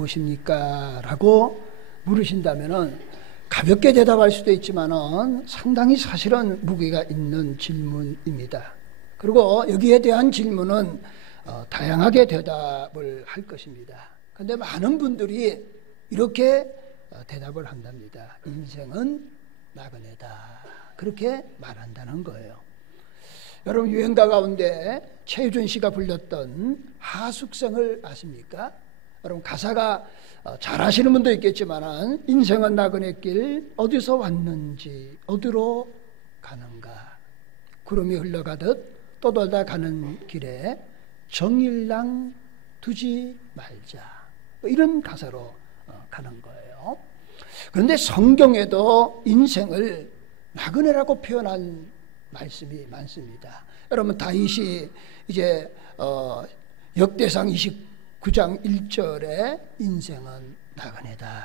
무엇입니까? 라고 물으신다면은 가볍게 대답할 수도 있지만은 상당히 사실은 무게가 있는 질문입니다. 그리고 여기에 대한 질문은 다양하게 대답을 할 것입니다. 그런데 많은 분들이 이렇게 대답을 한답니다. 인생은 나그네다. 그렇게 말한다는 거예요. 여러분, 유행가 가운데 최유준 씨가 불렀던 하숙생을 아십니까? 여러분, 가사가 잘 아시는 분도 있겠지만 인생은 나그네길 어디서 왔는지 어디로 가는가, 구름이 흘러가듯 떠돌다 가는 길에 정일랑 두지 말자, 이런 가사로 가는 거예요. 그런데 성경에도 인생을 나그네라고 표현한 말씀이 많습니다. 여러분, 다윗이 이제 역대상 29장 1절에 인생은 나그네다.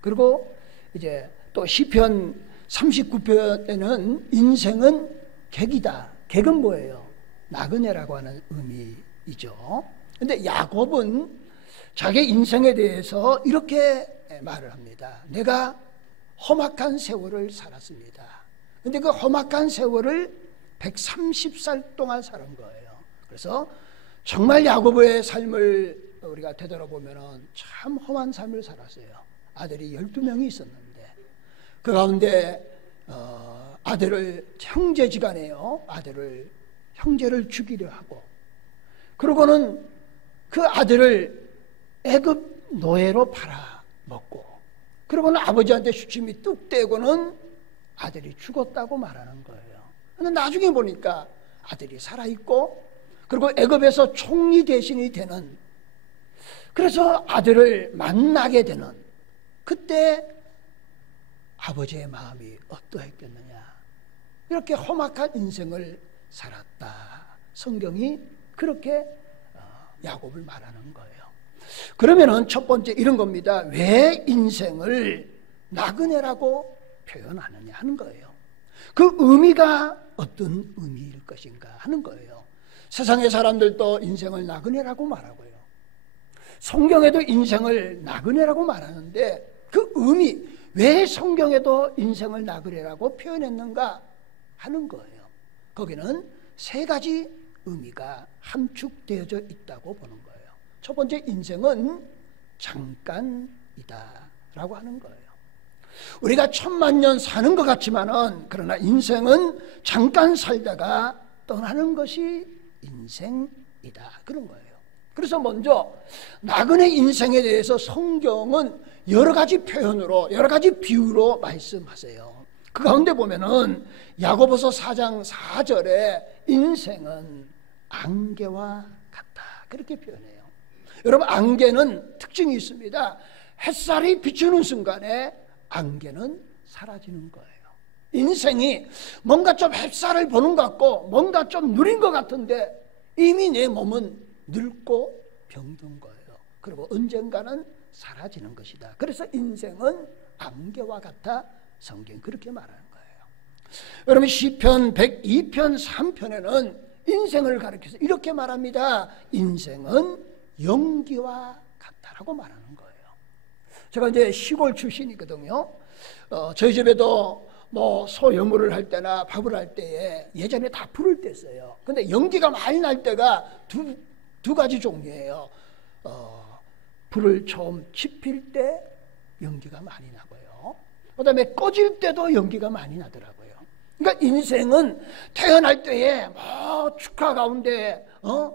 그리고 이제 또 시편 39편에는 인생은 객이다. 객은 뭐예요? 나그네라고 하는 의미이죠. 그런데 야곱은 자기 인생에 대해서 이렇게 말을 합니다. 내가 험악한 세월을 살았습니다. 그런데 그 험악한 세월을 130살 동안 사는 거예요. 그래서 정말 야곱의 삶을 우리가 되돌아보면 참 험한 삶을 살았어요. 아들이 12명이 있었는데 그 가운데 아들을 형제지간에요. 형제를 죽이려 하고, 그러고는 그 아들을 애굽 노예로 팔아먹고, 그러고는 아버지한테 수침이 뚝 떼고는 아들이 죽었다고 말하는 거예요. 그런데 나중에 보니까 아들이 살아있고, 그리고 애굽에서 총리 대신이 되는, 그래서 아들을 만나게 되는, 그때 아버지의 마음이 어떠했겠느냐. 이렇게 험악한 인생을 살았다. 성경이 그렇게 야곱을 말하는 거예요. 그러면은 첫 번째 이런 겁니다. 왜 인생을 나그네라고 표현하느냐 하는 거예요. 그 의미가 어떤 의미일 것인가 하는 거예요. 세상의 사람들도 인생을 나그네라고 말하고요. 성경에도 인생을 나그네라고 말하는데 그 의미, 왜 성경에도 인생을 나그네라고 표현했는가 하는 거예요. 거기는 세 가지 의미가 함축되어져 있다고 보는 거예요. 첫 번째, 인생은 잠깐이다 라고 하는 거예요. 우리가 1000만 년 사는 것 같지만은, 그러나 인생은 잠깐 살다가 떠나는 것이 인생이다, 그런 거예요. 그래서 먼저 나그네 인생에 대해서 성경은 여러 가지 표현으로, 여러 가지 비유로 말씀하세요. 그 가운데 보면은 야고보서 4장 4절에 인생은 안개와 같다, 그렇게 표현해요. 여러분, 안개는 특징이 있습니다. 햇살이 비추는 순간에 안개는 사라지는 거예요. 인생이 뭔가 좀 햇살을 보는 것 같고 뭔가 좀 누린 것 같은데 이미 내 몸은 늙고 병든 거예요. 그리고 언젠가는 사라지는 것이다. 그래서 인생은 안개와 같아, 성경 그렇게 말하는 거예요. 여러분, 시편 102편 3편에는 인생을 가리켜서 이렇게 말합니다. 인생은 연기와 같다라고 말하는 거예요. 제가 이제 시골 출신이거든요. 저희 집에도 뭐 소여물을 할 때나 밥을 할 때에 예전에 다 불을 뗐어요. 근데 연기가 많이 날 때가 두 가지 종류예요. 불을 처음 지필 때 연기가 많이 나고요. 그 다음에 꺼질 때도 연기가 많이 나더라고요. 그러니까 인생은 태어날 때에 뭐 축하 가운데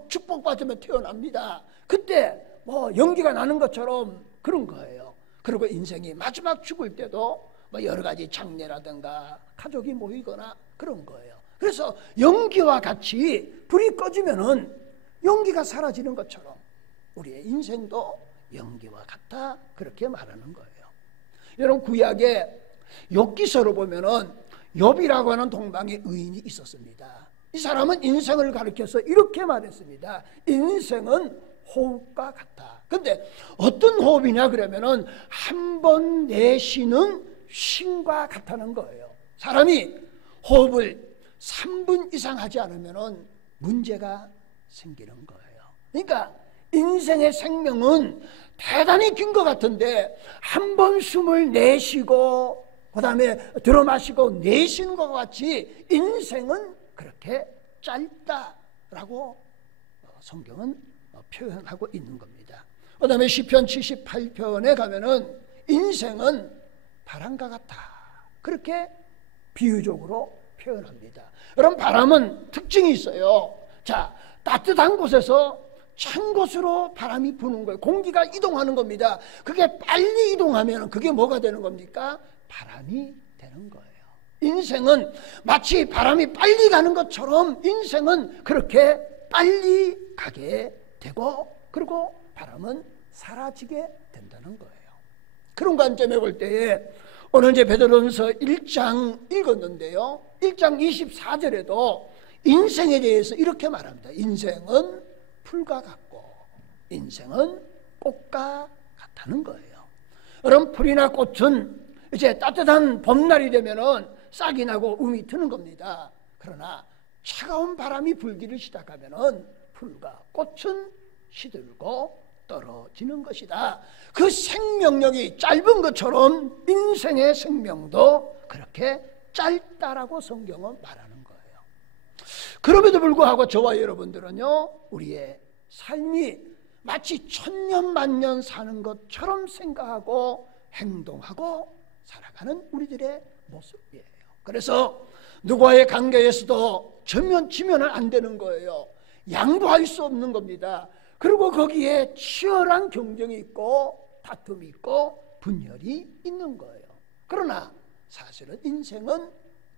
축복받으면 태어납니다. 그때 뭐 연기가 나는 것처럼 그런 거예요. 그리고 인생이 마지막 죽을 때도 뭐 여러 가지 장례라든가 가족이 모이거나 그런 거예요. 그래서 연기와 같이 불이 꺼지면은 연기가 사라지는 것처럼 우리의 인생도 연기와 같다, 그렇게 말하는 거예요. 여러분, 구약에 욥기서로 보면은 욥이라고 하는 동방의 의인이 있었습니다. 이 사람은 인생을 가리켜서 이렇게 말했습니다. 인생은 호흡과 같다. 근데 어떤 호흡이냐 그러면은 한 번 내쉬는 쉼과 같다는 거예요. 사람이 호흡을 3분 이상 하지 않으면은 문제가 생기는 거예요. 그러니까 인생의 생명은 대단히 긴 것 같은데 한 번 숨을 내쉬고 그 다음에 들어 마시고 내쉬는 것 같이 인생은 그렇게 짧다라고 성경은 표현하고 있는 겁니다. 그 다음에 시편 78편에 가면은 인생은 바람과 같다, 그렇게 비유적으로 표현합니다. 여러분, 바람은 특징이 있어요. 자, 따뜻한 곳에서 찬 곳으로 바람이 부는 거예요. 공기가 이동하는 겁니다. 그게 빨리 이동하면 그게 뭐가 되는 겁니까? 바람이 되는 거예요. 인생은 마치 바람이 빨리 가는 것처럼 인생은 그렇게 빨리 가게 되고, 그리고 바람은 사라지게 된다는 거예요. 그런 관점에 볼 때에 오늘 이제 베드로전서 1장 읽었는데요, 1장 24절에도 인생에 대해서 이렇게 말합니다. 인생은 풀과 같고 인생은 꽃과 같다는 거예요. 여러분, 풀이나 꽃은 이제 따뜻한 봄날이 되면은 싹이 나고 움이 트는 겁니다. 그러나 차가운 바람이 불기를 시작하면은 풀과 꽃은 시들고 떨어지는 것이다. 그 생명력이 짧은 것처럼 인생의 생명도 그렇게 짧다라고 성경은 말하는 거예요. 그럼에도 불구하고 저와 여러분들은요, 우리의 삶이 마치 천년만년 사는 것처럼 생각하고 행동하고 살아가는 우리들의 모습이에요. 그래서 누구와의 관계에서도 지면은 안 되는 거예요. 양보할 수 없는 겁니다. 그리고 거기에 치열한 경쟁이 있고 다툼이 있고 분열이 있는 거예요. 그러나 사실은 인생은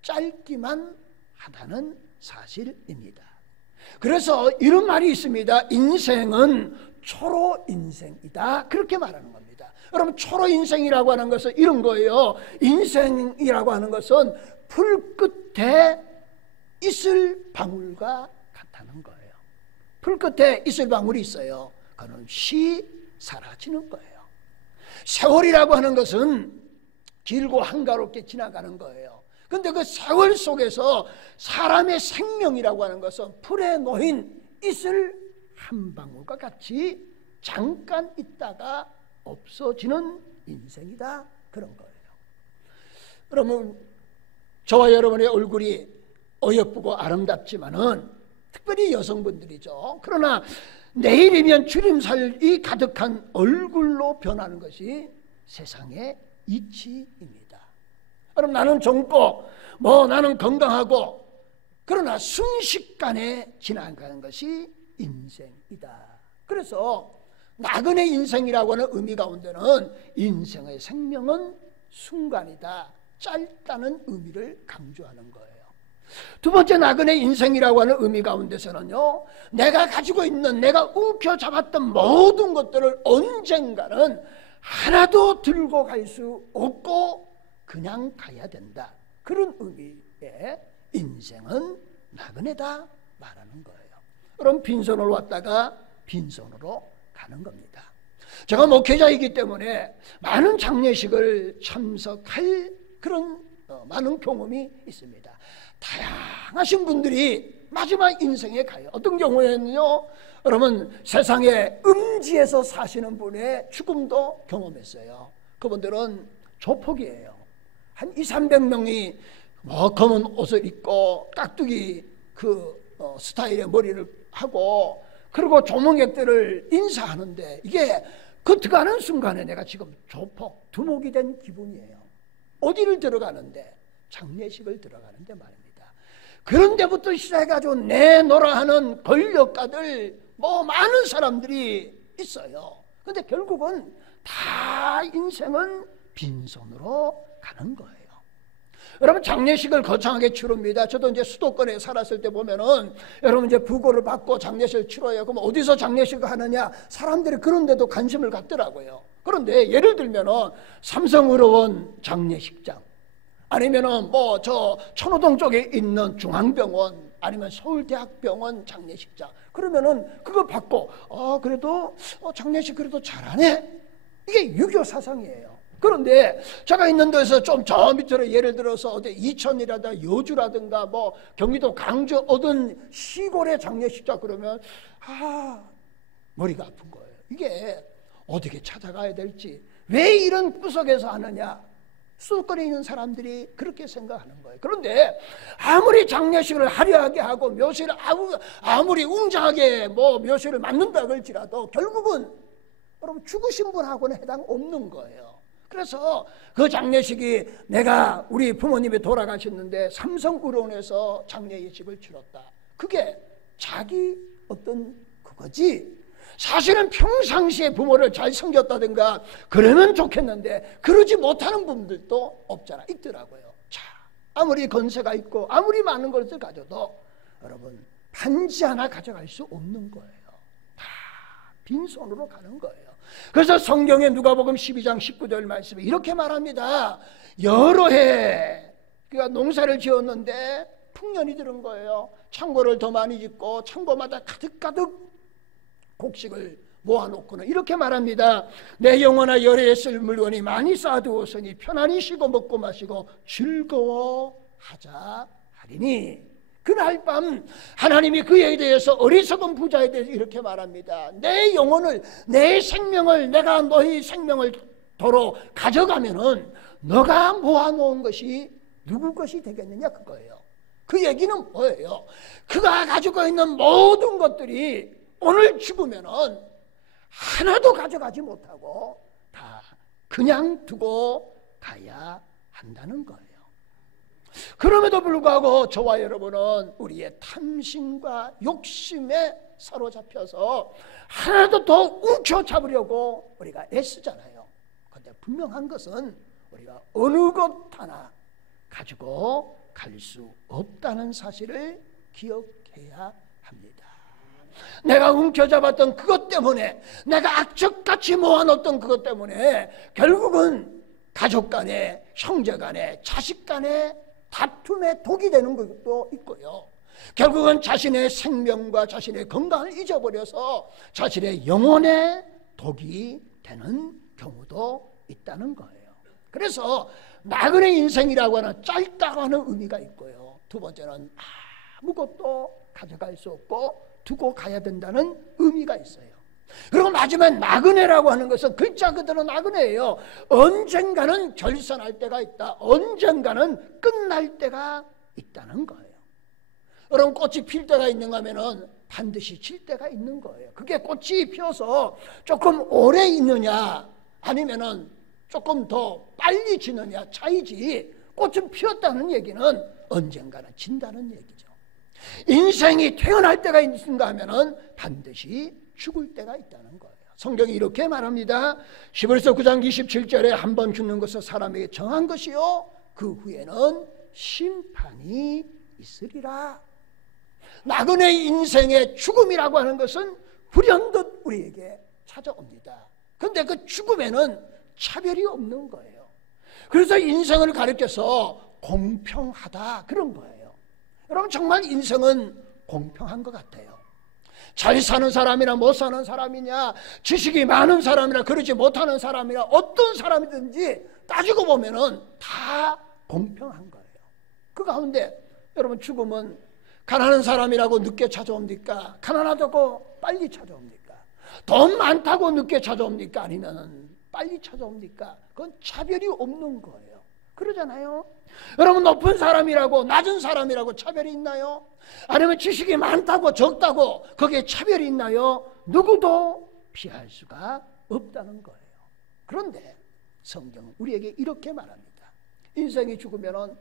짧기만 하다는 사실입니다. 그래서 이런 말이 있습니다. 인생은 초로 인생이다, 그렇게 말하는 겁니다. 여러분, 초로 인생이라고 하는 것은 이런 거예요. 인생이라고 하는 것은 풀 끝에 이슬 방울과 같다는 거예요. 풀 끝에 이슬 방울이 있어요. 그건 시 사라지는 거예요. 세월이라고 하는 것은 길고 한가롭게 지나가는 거예요. 그런데 그 세월 속에서 사람의 생명이라고 하는 것은 풀에 놓인 이슬 한 방울과 같이 잠깐 있다가 없어지는 인생이다, 그런 거예요. 그러면 저와 여러분의 얼굴이 어여쁘고 아름답지만은 특별히 여성분들이죠. 그러나 내일이면 주름살이 가득한 얼굴로 변하는 것이 세상의 이치입니다. 그럼 나는 젊고 나는 건강하고, 그러나 순식간에 지나가는 것이 인생이다. 그래서 나그네 인생이라고 하는 의미 가운데는 인생의 생명은 순간이다, 짧다는 의미를 강조하는 거예요. 두 번째, 나그네 인생이라고 하는 의미 가운데서는요, 내가 가지고 있는, 내가 움켜잡았던 모든 것들을 언젠가는 하나도 들고 갈 수 없고 그냥 가야 된다, 그런 의미의 인생은 나그네다 말하는 거예요. 그럼 빈손으로 왔다가 빈손으로 가는 겁니다. 제가 목회자이기 때문에 많은 장례식을 참석할 그런 많은 경험이 있습니다. 다양하신 분들이 마지막 인생에 가요. 어떤 경우에는요, 여러분, 세상에 음지에서 사시는 분의 죽음도 경험했어요. 그분들은 조폭이에요. 한 200~300명이 검은 옷을 입고 깍두기 스타일의 머리를 하고, 그리고 조문객들을 인사하는데 이게 들어가는 순간에 내가 지금 조폭, 두목이 된 기분이에요. 어디를 들어가는데? 장례식을 들어가는데 말입니다. 그런 데부터 시작해가지고 내노라 하는 권력가들, 많은 사람들이 있어요. 근데 결국은 다 인생은 빈손으로 가는 거예요. 여러분, 장례식을 거창하게 치릅니다. 저도 이제 수도권에 살았을 때 보면은, 여러분 이제 부고를 받고 장례식을 치러요. 그럼 어디서 장례식을 하느냐? 사람들이 그런 데도 관심을 갖더라고요. 그런데 예를 들면은 삼성의료원 장례식장, 아니면은 저 천호동 쪽에 있는 중앙병원, 아니면 서울대학병원 장례식장, 그러면은 그거 받고 그래도 장례식 그래도 잘하네, 이게 유교 사상이에요. 그런데 제가 있는 데서 좀 저 밑으로 예를 들어서 어디 이천이라든가 여주라든가 경기도 강주 어떤 시골의 장례식장 그러면 머리가 아픈 거예요. 이게 어떻게 찾아가야 될지, 왜 이런 구석에서 하느냐, 쑥거리는 사람들이 그렇게 생각하는 거예요. 그런데 아무리 장례식을 화려하게 하고 묘실을 아무리 웅장하게 묘실을 만든다 할지라도 결국은 여러분 죽으신 분하고는 해당 없는 거예요. 그래서 그 장례식이, 내가 우리 부모님이 돌아가셨는데 삼성의료원에서 장례 예식을 치렀다, 그게 자기 어떤 그거지, 사실은 평상시에 부모를 잘 섬겼다든가 그러면 좋겠는데 그러지 못하는 분들도 없잖아, 있더라고요. 자, 아무리 건세가 있고 아무리 많은 것을 가져도 여러분 반지 하나 가져갈 수 없는 거예요. 다 빈손으로 가는 거예요. 그래서 성경에 누가복음 12장 19절 말씀에 이렇게 말합니다. 여러 해 그러니까 농사를 지었는데 풍년이 들은 거예요. 창고를 더 많이 짓고 창고마다 가득가득 곡식을 모아놓고는 이렇게 말합니다. 내 영혼아, 열애에 쓸 물건이 많이 쌓아두었으니 편안히 쉬고 먹고 마시고 즐거워하자 하리니, 그날 밤 하나님이 그에 대해서, 어리석은 부자에 대해서 이렇게 말합니다. 내 영혼을, 내 생명을, 내가 너희 생명을 도로 가져가면은 너가 모아놓은 것이 누구 것이 되겠느냐, 그거예요. 그 얘기는 뭐예요? 그가 가지고 있는 모든 것들이 오늘 죽으면은 하나도 가져가지 못하고 다 그냥 두고 가야 한다는 거예요. 그럼에도 불구하고 저와 여러분은 우리의 탐심과 욕심에 사로잡혀서 하나도 더 움켜잡으려고 우리가 애쓰잖아요. 그런데 분명한 것은 우리가 어느 것 하나 가지고 갈 수 없다는 사실을 기억해야 합니다. 내가 움켜잡았던 그것 때문에, 내가 악착같이 모아놓던 그것 때문에 결국은 가족 간에, 형제 간에, 자식 간에 다툼의 독이 되는 것도 있고요. 결국은 자신의 생명과 자신의 건강을 잊어버려서 자신의 영혼의 독이 되는 경우도 있다는 거예요. 그래서 나그네 인생이라고 하는 짧다고 하는 의미가 있고요. 두 번째는 아무것도 가져갈 수 없고 두고 가야 된다는 의미가 있어요. 그리고 마지막 나그네라고 하는 것은 글자 그대로 나그네예요. 언젠가는 결산할 때가 있다. 언젠가는 끝날 때가 있다는 거예요. 여러분, 꽃이 필 때가 있는가 하면은 반드시 질 때가 있는 거예요. 그게 꽃이 피어서 조금 오래 있느냐 아니면은 조금 더 빨리 지느냐 차이지, 꽃은 피었다는 얘기는 언젠가는 진다는 얘기죠. 인생이 퇴원할 때가 있는가 하면은 반드시 죽을 때가 있다는 거예요. 성경이 이렇게 말합니다. 히브리서 9장 27절에 한 번 죽는 것은 사람에게 정한 것이요 그 후에는 심판이 있으리라. 나그네 인생의 죽음이라고 하는 것은 불현듯 우리에게 찾아옵니다. 그런데 그 죽음에는 차별이 없는 거예요. 그래서 인생을 가르쳐서 공평하다 그런 거예요. 여러분, 정말 인생은 공평한 것 같아요. 잘 사는 사람이나 못 사는 사람이냐, 지식이 많은 사람이나 그러지 못하는 사람이나 어떤 사람이든지 따지고 보면은 다 공평한 거예요. 그 가운데 여러분, 죽음은 가난한 사람이라고 늦게 찾아옵니까? 가난하다고 빨리 찾아옵니까? 돈 많다고 늦게 찾아옵니까? 아니면은 빨리 찾아옵니까? 그건 차별이 없는 거예요. 그러잖아요. 여러분, 높은 사람이라고 낮은 사람이라고 차별이 있나요? 아니면 지식이 많다고 적다고 거기에 차별이 있나요? 누구도 피할 수가 없다는 거예요. 그런데 성경은 우리에게 이렇게 말합니다. 인생이 죽으면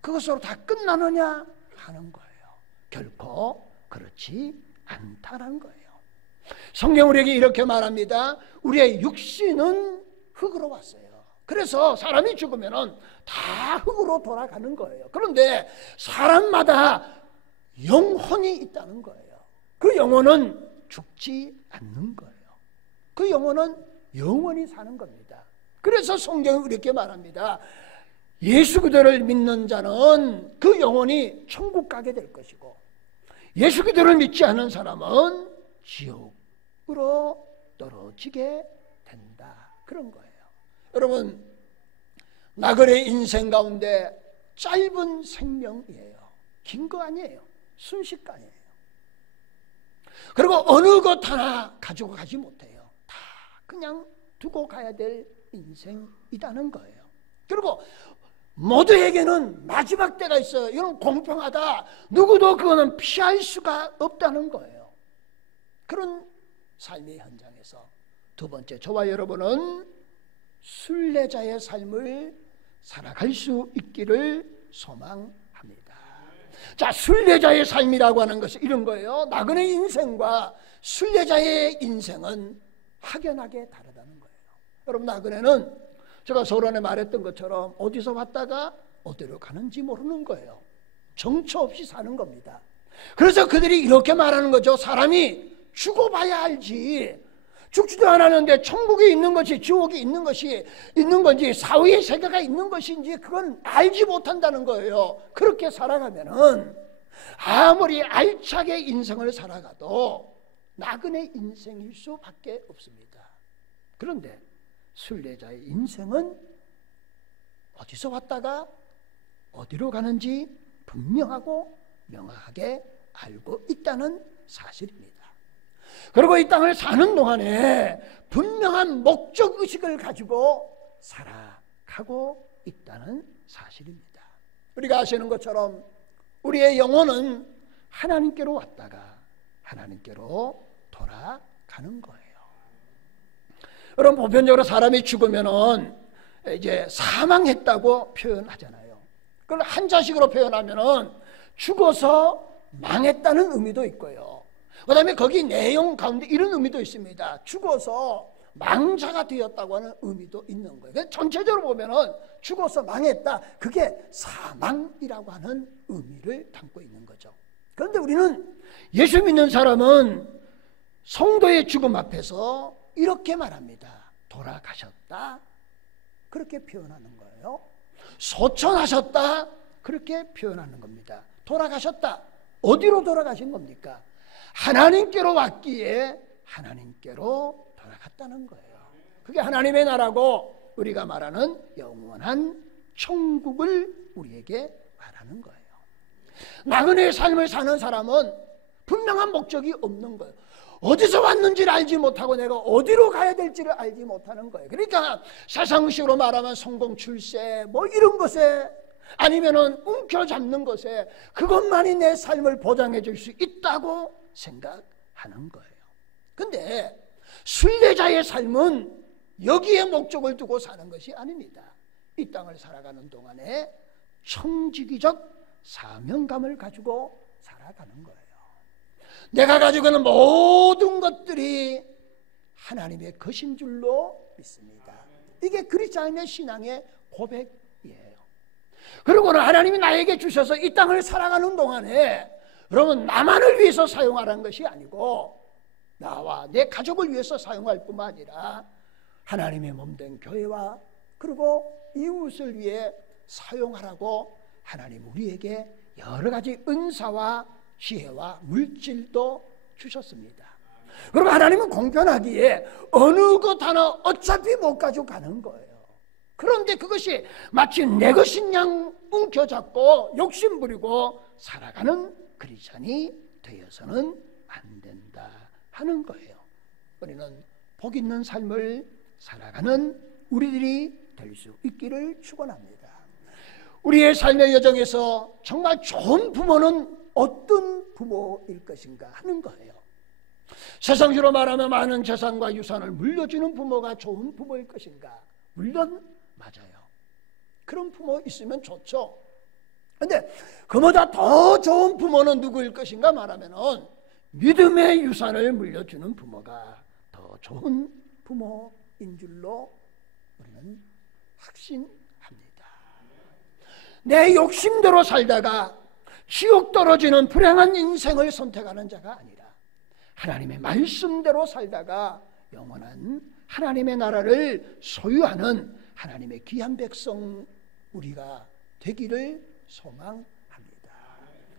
그것으로 다 끝나느냐 하는 거예요. 결코 그렇지 않다는 거예요. 성경 우리에게 이렇게 말합니다. 우리의 육신은 흙으로 왔어요. 그래서 사람이 죽으면 다 흙으로 돌아가는 거예요. 그런데 사람마다 영혼이 있다는 거예요. 그 영혼은 죽지 않는 거예요. 그 영혼은 영원히 사는 겁니다. 그래서 성경은 이렇게 말합니다. 예수 그리스도를 믿는 자는 그 영혼이 천국 가게 될 것이고, 예수 그리스도를 믿지 않는 사람은 지옥으로 떨어지게 된다. 그런 거예요. 여러분, 나그네 인생 가운데 짧은 생명이에요. 긴 거 아니에요. 순식간이에요. 그리고 어느 것 하나 가지고 가지 못해요. 다 그냥 두고 가야 될 인생이라는 거예요. 그리고 모두에게는 마지막 때가 있어요. 이건 공평하다. 누구도 그거는 피할 수가 없다는 거예요. 그런 삶의 현장에서 두 번째, 저와 여러분은 순례자의 삶을 살아갈 수 있기를 소망합니다. 자, 순례자의 삶이라고 하는 것은 이런 거예요. 나그네 인생과 순례자의 인생은 확연하게 다르다는 거예요. 여러분, 나그네는 제가 서론에 말했던 것처럼 어디서 왔다가 어디로 가는지 모르는 거예요. 정처 없이 사는 겁니다. 그래서 그들이 이렇게 말하는 거죠. 사람이 죽어봐야 알지, 죽지도 않았는데 천국이 있는 것이, 지옥이 있는 것이 있는 건지, 사후의 세계가 있는 것인지 그건 알지 못한다는 거예요. 그렇게 살아가면은 아무리 알차게 인생을 살아가도 나그네 인생일 수밖에 없습니다. 그런데 순례자의 인생은 어디서 왔다가 어디로 가는지 분명하고 명확하게 알고 있다는 사실입니다. 그리고 이 땅을 사는 동안에 분명한 목적의식을 가지고 살아가고 있다는 사실입니다. 우리가 아시는 것처럼 우리의 영혼은 하나님께로 왔다가 하나님께로 돌아가는 거예요. 여러분, 보편적으로 사람이 죽으면은 이제 사망했다고 표현하잖아요. 그걸 한자식으로 표현하면은 죽어서 망했다는 의미도 있고요. 그 다음에 거기 내용 가운데 이런 의미도 있습니다. 죽어서 망자가 되었다고 하는 의미도 있는 거예요. 전체적으로 보면은 죽어서 망했다, 그게 사망이라고 하는 의미를 담고 있는 거죠. 그런데 우리는 예수 믿는 사람은 성도의 죽음 앞에서 이렇게 말합니다. 돌아가셨다, 그렇게 표현하는 거예요. 소천하셨다, 그렇게 표현하는 겁니다. 돌아가셨다, 어디로 돌아가신 겁니까? 하나님께로 왔기에 하나님께로 돌아갔다는 거예요. 그게 하나님의 나라고 우리가 말하는 영원한 천국을 우리에게 말하는 거예요. 나그네의 삶을 사는 사람은 분명한 목적이 없는 거예요. 어디서 왔는지를 알지 못하고 내가 어디로 가야 될지를 알지 못하는 거예요. 그러니까 세상식으로 말하면 성공 출세 뭐 이런 것에, 아니면은 움켜잡는 것에 그것만이 내 삶을 보장해 줄 수 있다고 생각하는 거예요. 근데 순례자의 삶은 여기에 목적을 두고 사는 것이 아닙니다. 이 땅을 살아가는 동안에 청지기적 사명감을 가지고 살아가는 거예요. 내가 가지고 있는 모든 것들이 하나님의 것인 줄로 믿습니다. 이게 그리스도인의 신앙의 고백이에요. 그리고는 하나님이 나에게 주셔서 이 땅을 살아가는 동안에 여러분, 나만을 위해서 사용하라는 것이 아니고 나와 내 가족을 위해서 사용할 뿐만 아니라 하나님의 몸된 교회와 그리고 이웃을 위해 사용하라고 하나님 우리에게 여러 가지 은사와 지혜와 물질도 주셨습니다. 그리고 하나님은 공평하기에 어느 것 하나 어차피 못 가져가는 거예요. 그런데 그것이 마치 내 것인 양 움켜잡고 욕심부리고 살아가는 크리스찬이 되어서는 안 된다 하는 거예요. 우리는 복 있는 삶을 살아가는 우리들이 될 수 있기를 축원합니다. 우리의 삶의 여정에서 정말 좋은 부모는 어떤 부모일 것인가 하는 거예요. 세상식으로 말하면 많은 재산과 유산을 물려주는 부모가 좋은 부모일 것인가? 물론 맞아요. 그런 부모 있으면 좋죠. 그런데 그보다 더 좋은 부모는 누구일 것인가 말하면은 믿음의 유산을 물려주는 부모가 더 좋은 부모인 줄로 우리는 확신합니다. 내 욕심대로 살다가 지옥 떨어지는 불행한 인생을 선택하는 자가 아니라 하나님의 말씀대로 살다가 영원한 하나님의 나라를 소유하는 하나님의 귀한 백성 우리가 되기를 소망합니다.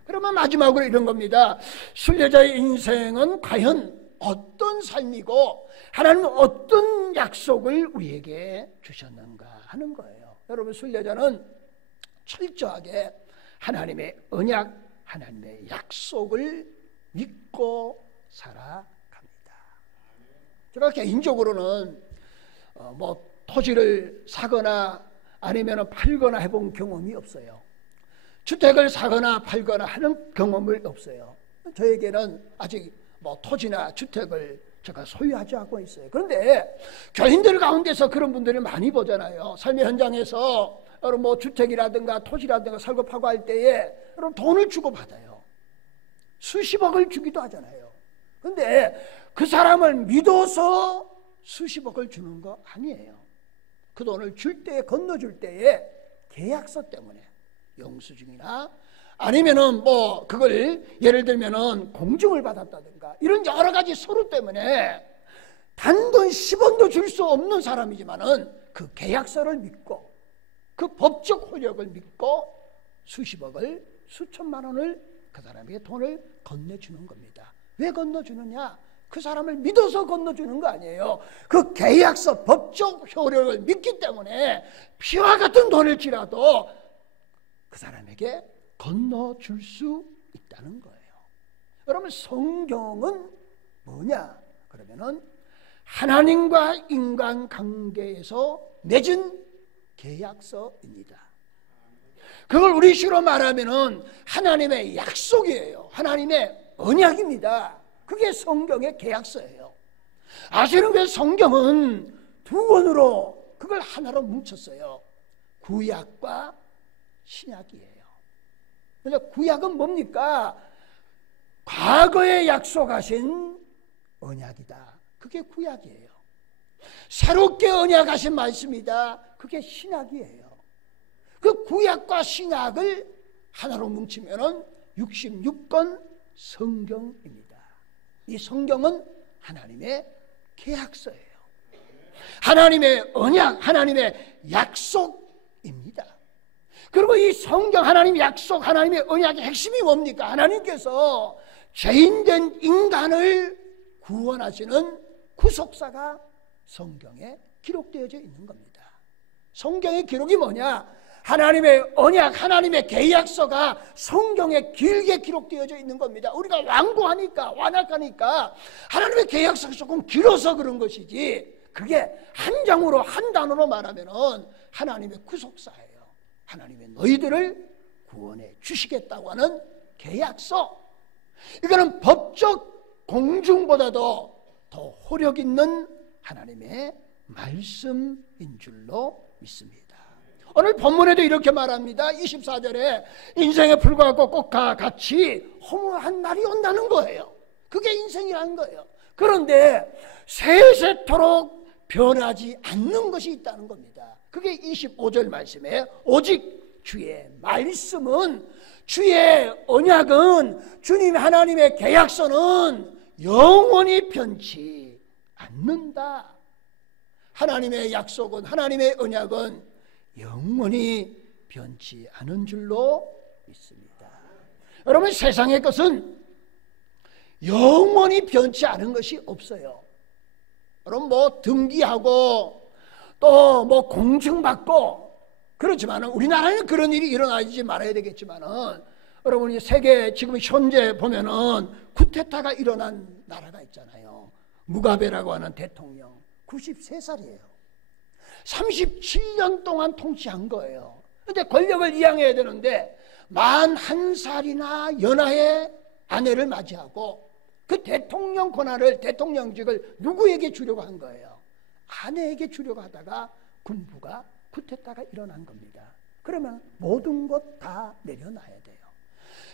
그러면 마지막으로 이런 겁니다. 순례자의 인생은 과연 어떤 삶이고 하나님은 어떤 약속을 우리에게 주셨는가 하는 거예요. 여러분, 순례자는 철저하게 하나님의 언약, 하나님의 약속을 믿고 살아갑니다. 제가 개인적으로는 뭐 토지를 사거나 아니면 팔거나 해본 경험이 없어요. 주택을 사거나 팔거나 하는 경험이 없어요. 저에게는 아직 뭐 토지나 주택을 제가 소유하지 않고 있어요. 그런데 교인들 가운데서 그런 분들을 많이 보잖아요. 삶의 현장에서 여러분 뭐 주택이라든가 토지라든가 살고 파고 할 때에 여러분 돈을 주고 받아요. 수십억을 주기도 하잖아요. 그런데 그 사람을 믿어서 수십억을 주는 거 아니에요. 그 돈을 줄 때에 건너줄 때에 계약서 때문에 영수증이나 아니면은 뭐 그걸 예를 들면은 공증을 받았다든가 이런 여러 가지 서류 때문에 단돈 10원도 줄 수 없는 사람이지만은 그 계약서를 믿고 그 법적 효력을 믿고 수십억을 수천만 원을 그 사람에게 돈을 건네주는 겁니다. 왜 건너주느냐? 그 사람을 믿어서 건너주는 거 아니에요. 그 계약서 법적 효력을 믿기 때문에 피와 같은 돈일지라도 그 사람에게 건너줄 수 있다는 거예요. 여러분 성경은 뭐냐? 그러면은 하나님과 인간관계에서 맺은 계약서입니다. 그걸 우리식으로 말하면은 하나님의 약속이에요. 하나님의 언약입니다. 그게 성경의 계약서예요. 아시는 게 성경은 두 권으로 그걸 하나로 뭉쳤어요. 구약과 신약이에요. 근데 구약은 뭡니까? 과거에 약속하신 언약이다. 그게 구약이에요. 새롭게 언약하신 말씀이다. 그게 신약이에요. 그 구약과 신약을 하나로 뭉치면은 66권 성경입니다. 이 성경은 하나님의 계약서예요. 하나님의 언약, 하나님의 약속입니다. 그리고 이 성경 하나님의 약속, 하나님의 언약의 핵심이 뭡니까? 하나님께서 죄인된 인간을 구원하시는 구속사가 성경에 기록되어져 있는 겁니다. 성경의 기록이 뭐냐? 하나님의 언약, 하나님의 계약서가 성경에 길게 기록되어져 있는 겁니다. 우리가 완악하니까 하나님의 계약서가 조금 길어서 그런 것이지 그게 한 장으로 한 단어로 말하면은 하나님의 구속사예요. 하나님의 너희들을 구원해 주시겠다고 하는 계약서. 이거는 법적 공증보다도 더 효력 있는 하나님의 말씀인 줄로 믿습니다. 오늘 본문에도 이렇게 말합니다. 24절에 인생의 풀과 꽃과 같이 허무한 날이 온다는 거예요. 그게 인생이라는 거예요. 그런데 세세토록 변하지 않는 것이 있다는 겁니다. 그게 25절 말씀에 오직 주의 말씀은, 주의 언약은, 주님 하나님의 계약서는 영원히 변치 않는다. 하나님의 약속은, 하나님의 언약은 영원히 변치 않은 줄로 믿습니다. 여러분, 세상의 것은 영원히 변치 않은 것이 없어요. 여러분, 뭐 등기하고 또 뭐 공증받고 그렇지만은 우리나라에는 그런 일이 일어나지 말아야 되겠지만은 여러분이 세계 지금 현재 보면은 쿠데타가 일어난 나라가 있잖아요. 무가베라고 하는 대통령 93살이에요. 37년 동안 통치한 거예요. 그런데 권력을 이양해야 되는데 41살이나 연하의 아내를 맞이하고 그 대통령 권한을, 대통령직을 누구에게 주려고 한 거예요? 아내에게 주려고 하다가 군부가 쿠데타가 일어난 겁니다. 그러면 모든 것 다 내려놔야 돼요.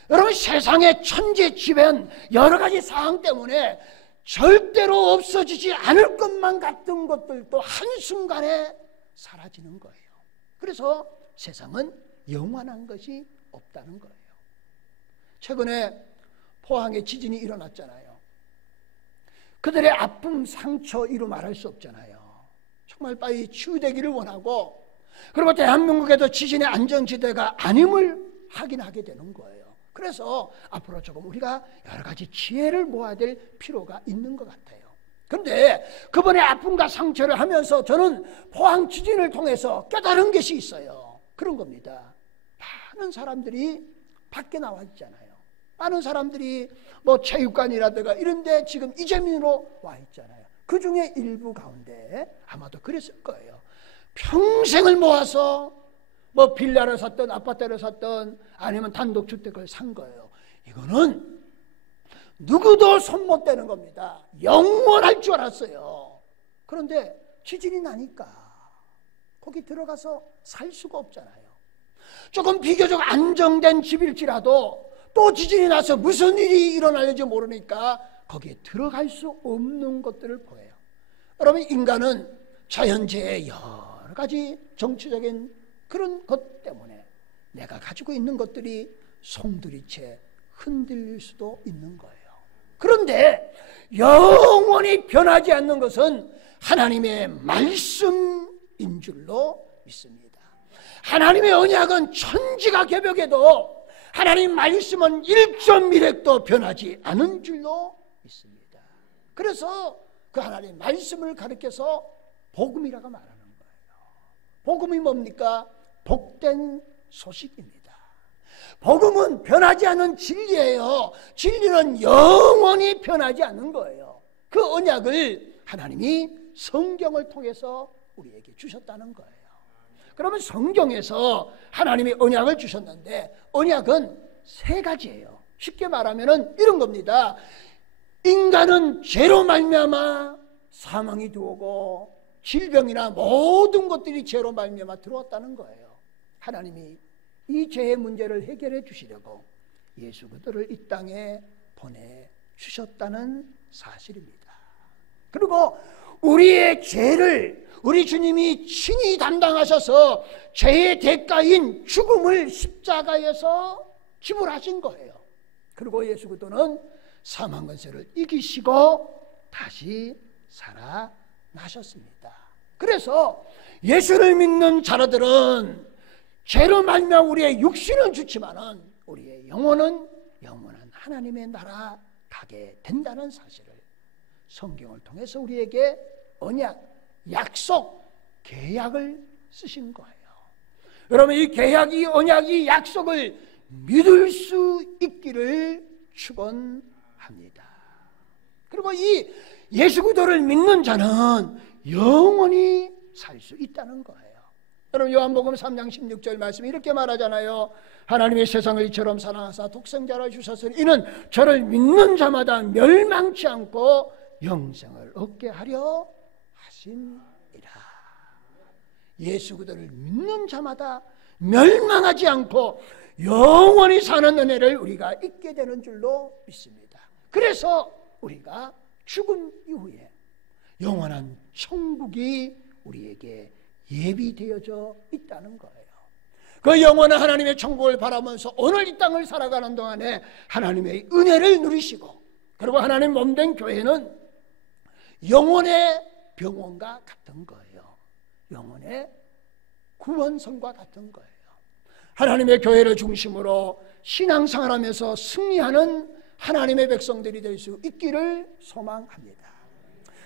여러분, 세상의 천재지변 여러 가지 상황 때문에 절대로 없어지지 않을 것만 같은 것들도 한순간에 사라지는 거예요. 그래서 세상은 영원한 것이 없다는 거예요. 최근에 포항에 지진이 일어났잖아요. 그들의 아픔, 상처 이루 말할 수 없잖아요. 정말 빨리 치유되기를 원하고, 그리고 대한민국에도 지진의 안정지대가 아님을 확인하게 되는 거예요. 그래서 앞으로 조금 우리가 여러 가지 지혜를 모아야 될 필요가 있는 것 같아요. 그런데 그분의 아픔과 상처를 하면서 저는 포항 지진을 통해서 깨달은 것이 있어요. 그런 겁니다. 많은 사람들이 밖에 나와 있잖아요. 많은 사람들이 뭐 체육관이라든가 이런 데 지금 이재민으로 와 있잖아요. 그 중에 일부 가운데 아마도 그랬을 거예요. 평생을 모아서 뭐 빌라를 샀든 아파트를 샀든 아니면 단독주택을 산 거예요. 이거는 누구도 손 못 대는 겁니다. 영원할 줄 알았어요. 그런데 지진이 나니까 거기 들어가서 살 수가 없잖아요. 조금 비교적 안정된 집일지라도 또 지진이 나서 무슨 일이 일어날지 모르니까 거기에 들어갈 수 없는 것들을 보여요. 여러분, 인간은 자연재해 여러 가지 정치적인 그런 것 때문에 내가 가지고 있는 것들이 송두리째 흔들릴 수도 있는 거예요. 그런데 영원히 변하지 않는 것은 하나님의 말씀인 줄로 믿습니다. 하나님의 언약은 천지가 개벽해도 하나님 말씀은 1.1획도 변하지 않은 줄로 믿습니다. 그래서 그 하나님 말씀을 가르쳐서 복음이라고 말하는 거예요. 복음이 뭡니까? 복된 소식입니다. 복음은 변하지 않은 진리예요. 진리는 영원히 변하지 않는 거예요. 그 언약을 하나님이 성경을 통해서 우리에게 주셨다는 거예요. 그러면 성경에서 하나님이 언약을 주셨는데 언약은 세 가지예요. 쉽게 말하면 이런 겁니다. 인간은 죄로 말미암아 사망이 들어오고 질병이나 모든 것들이 죄로 말미암아 들어왔다는 거예요. 하나님이 이 죄의 문제를 해결해 주시려고 예수 그리스도를 이 땅에 보내주셨다는 사실입니다. 그리고 우리의 죄를 우리 주님이 친히 담당하셔서 죄의 대가인 죽음을 십자가에서 지불하신 거예요. 그리고 예수 그리스도는 사망 권세를 이기시고 다시 살아나셨습니다. 그래서 예수를 믿는 자들은 죄로 말미암아 우리의 육신은 죽지만은 우리의 영혼은 영원한 하나님의 나라 가게 된다는 사실을 성경을 통해서 우리에게 언약, 약속, 계약을 쓰신 거예요. 여러분, 이 계약, 이 언약, 이 약속을 믿을 수 있기를 축원합니다. 그리고 이 예수 그리스도를 믿는 자는 영원히 살 수 있다는 거예요. 여러분, 요한복음 3장 16절 말씀이 이렇게 말하잖아요. 하나님의 세상을 이처럼 사랑하사 독생자를 주셨으니 이는 저를 믿는 자마다 멸망치 않고 영생을 얻게 하려 하심이라. 예수 그리스도를 믿는 자마다 멸망하지 않고 영원히 사는 은혜를 우리가 잊게 되는 줄로 믿습니다. 그래서 우리가 죽음 이후에 영원한 천국이 우리에게 예비되어져 있다는 거예요. 그 영원한 하나님의 천국을 바라면서 오늘 이 땅을 살아가는 동안에 하나님의 은혜를 누리시고, 그리고 하나님 몸된 교회는 영혼의 병원과 같은 거예요. 영혼의 구원성과 같은 거예요. 하나님의 교회를 중심으로 신앙생활하면서 승리하는 하나님의 백성들이 될 수 있기를 소망합니다.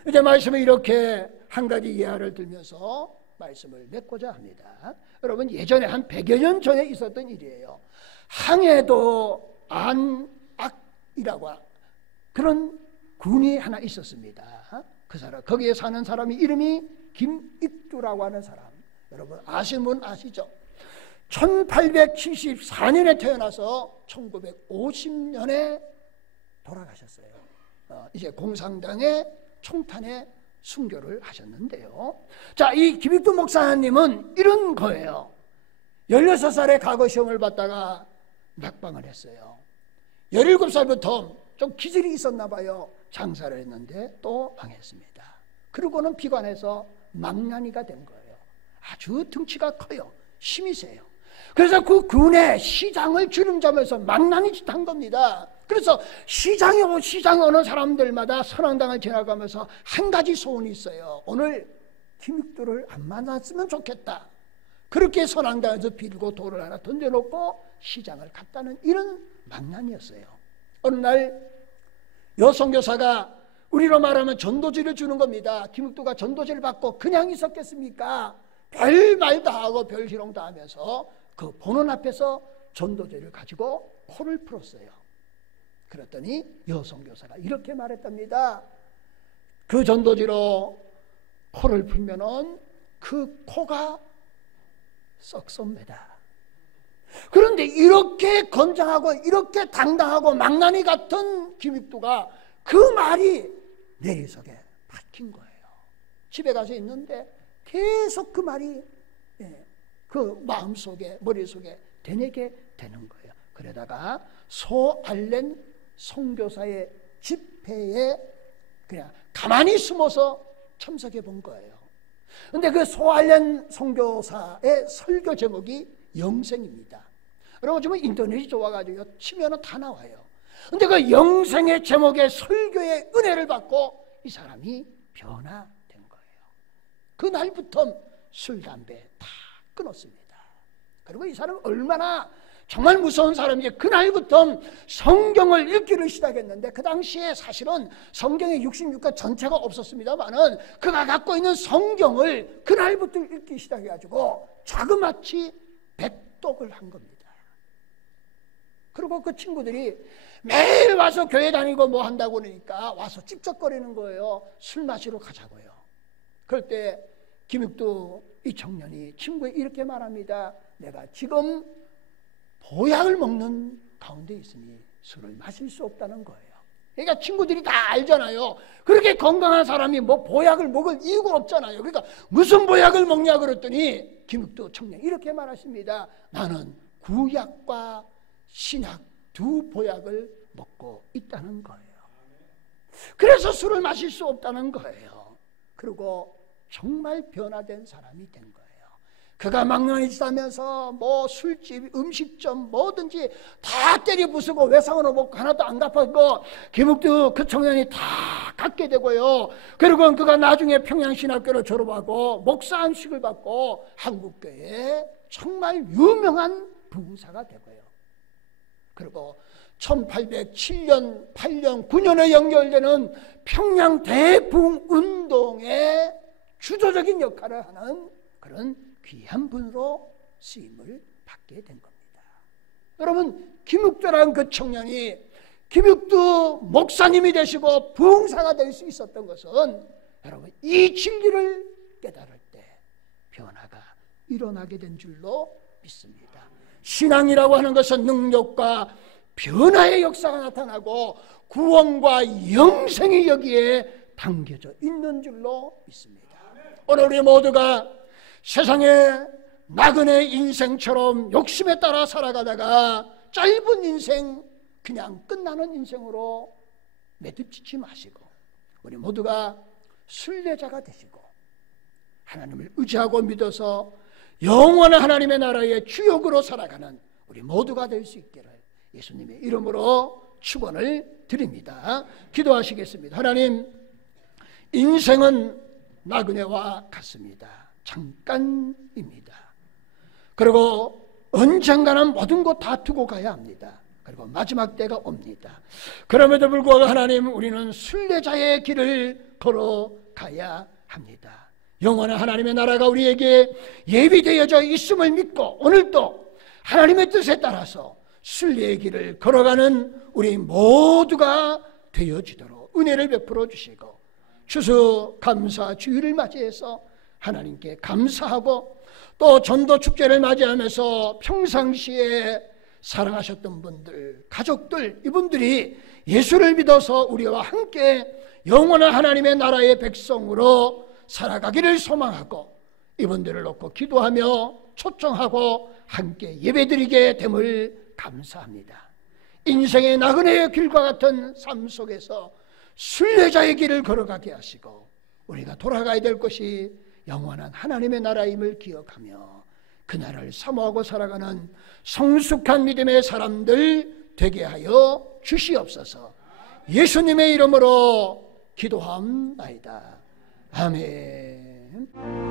이제 말씀을 이렇게 한 가지 예화를 들면서 말씀을 맺고자 합니다. 여러분, 예전에 한 100여 년 전에 있었던 일이에요. 항해도 안악이라고 그런 군이 하나 있었습니다. 그 사람, 거기에 사는 사람이 이름이 김익두라고 하는 사람. 여러분 아시는 분 아시죠? 1874년에 태어나서 1950년에 돌아가셨어요. 이제 공산당의 총탄에 순교를 하셨는데요. 자, 이 김익두 목사님은 이런 거예요. 16살에 과거 시험을 받다가 낙방을 했어요. 17살부터 좀 기질이 있었나 봐요. 장사를 했는데 또 망했습니다. 그러고는 비관해서 망나니가 된 거예요. 아주 등치가 커요. 힘이 세요. 그래서 그 군의 시장을 주름잡아서 망나니 짓 한 겁니다. 그래서 시장에 오는 사람들마다 선앙당을 지나가면서 한 가지 소원이 있어요. 오늘 김익두를 안 만났으면 좋겠다. 그렇게 선앙당에서 빌고 돌을 하나 던져놓고 시장을 갔다는 이런 망난이었어요. 어느 날 여선교사가 우리로 말하면 전도지를 주는 겁니다. 김익두가 전도지를 받고 그냥 있었겠습니까? 별 말 다 하고 별 희롱 다 하면서 그 보는 앞에서 전도지를 가지고 코를 풀었어요. 그랬더니 여선교사가 이렇게 말했답니다. 그 전도지로 코를 풀면은 그 코가 썩습니다. 그런데 이렇게 건장하고 이렇게 당당하고 망나니 같은 김익두가 그 말이 내리석에 박힌 거예요. 집에 가서 있는데 계속 그 말이 그 마음속에 머릿속에 되뇌게 되는 거예요. 그러다가 소알렌 선교사의 집회에 그냥 가만히 숨어서 참석해 본 거예요. 그런데 그 소알렌 선교사의 설교 제목이 영생입니다. 여러분 지금 인터넷이 좋아가지고 치면은 다 나와요. 그런데 그 영생의 제목의 설교의 은혜를 받고 이 사람이 변화된 거예요. 그날부터 술, 담배 다 끊었습니다. 그리고 이 사람은 얼마나 정말 무서운 사람이지. 그날부터 성경을 읽기를 시작했는데 그 당시에 사실은 성경의 66권 전체가 없었습니다만은 그가 갖고 있는 성경을 그날부터 읽기 시작해가지고 자그마치 백독을 한 겁니다. 그리고 그 친구들이 매일 와서 교회 다니고 뭐 한다고 그러니까 와서 찝쩍거리는 거예요. 술 마시러 가자고요. 그럴 때 김익두 이 청년이 친구에 이렇게 말합니다. 내가 지금 보약을 먹는 가운데 있으니 술을 마실 수 없다는 거예요. 그러니까 친구들이 다 알잖아요. 그렇게 건강한 사람이 뭐 보약을 먹을 이유가 없잖아요. 그러니까 무슨 보약을 먹냐 그랬더니 김익두 청년 이렇게 말하십니다. 나는 구약과 신약 두 보약을 먹고 있다는 거예요. 그래서 술을 마실 수 없다는 거예요. 그리고 정말 변화된 사람이 된 거예요. 그가 망나니 짓하면서 뭐 술집, 음식점 뭐든지 다 때려 부수고 외상으로 먹고 하나도 안 갚았고 김익두 그 청년이 다 갖게 되고요. 그리고 그가 나중에 평양신학교를 졸업하고 목사 안식을 받고 한국교회에 정말 유명한 부흥사가 되고요. 그리고 1807년, 8년, 9년에 연결되는 평양 대부흥운동의 주도적인 역할을 하는 그런 귀한 분으로 쓰임을 받게 된 겁니다. 여러분 김익두라는 그 청년이 김익두 목사님이 되시고 부흥사가 될 수 있었던 것은 여러분 이 진리를 깨달을 때 변화가 일어나게 된 줄로 믿습니다. 신앙이라고 하는 것은 능력과 변화의 역사가 나타나고 구원과 영생이 여기에 담겨져 있는 줄로 믿습니다. 오늘 우리 모두가 세상에 나그네 인생처럼 욕심에 따라 살아가다가 짧은 인생 그냥 끝나는 인생으로 매듭짓지 마시고 우리 모두가 순례자가 되시고 하나님을 의지하고 믿어서 영원한 하나님의 나라의 주역으로 살아가는 우리 모두가 될 수 있기를 예수님의 이름으로 축원을 드립니다. 기도하시겠습니다. 하나님, 인생은 나그네와 같습니다. 잠깐입니다. 그리고 언젠가는 모든 것 다 두고 가야 합니다. 그리고 마지막 때가 옵니다. 그럼에도 불구하고 하나님, 우리는 순례자의 길을 걸어가야 합니다. 영원한 하나님의 나라가 우리에게 예비되어져 있음을 믿고 오늘도 하나님의 뜻에 따라서 순례의 길을 걸어가는 우리 모두가 되어지도록 은혜를 베풀어 주시고 추수 감사 주일을 맞이해서 하나님께 감사하고 또 전도 축제를 맞이하면서 평상시에 사랑하셨던 분들, 가족들, 이분들이 예수를 믿어서 우리와 함께 영원한 하나님의 나라의 백성으로 살아가기를 소망하고 이분들을 놓고 기도하며 초청하고 함께 예배드리게 됨을 감사합니다. 인생의 나그네의 길과 같은 삶 속에서 순례자의 길을 걸어가게 하시고 우리가 돌아가야 될 것이 영원한 하나님의 나라임을 기억하며 그 나라를 사모하고 살아가는 성숙한 믿음의 사람들 되게 하여 주시옵소서. 예수님의 이름으로 기도함나이다. 아멘.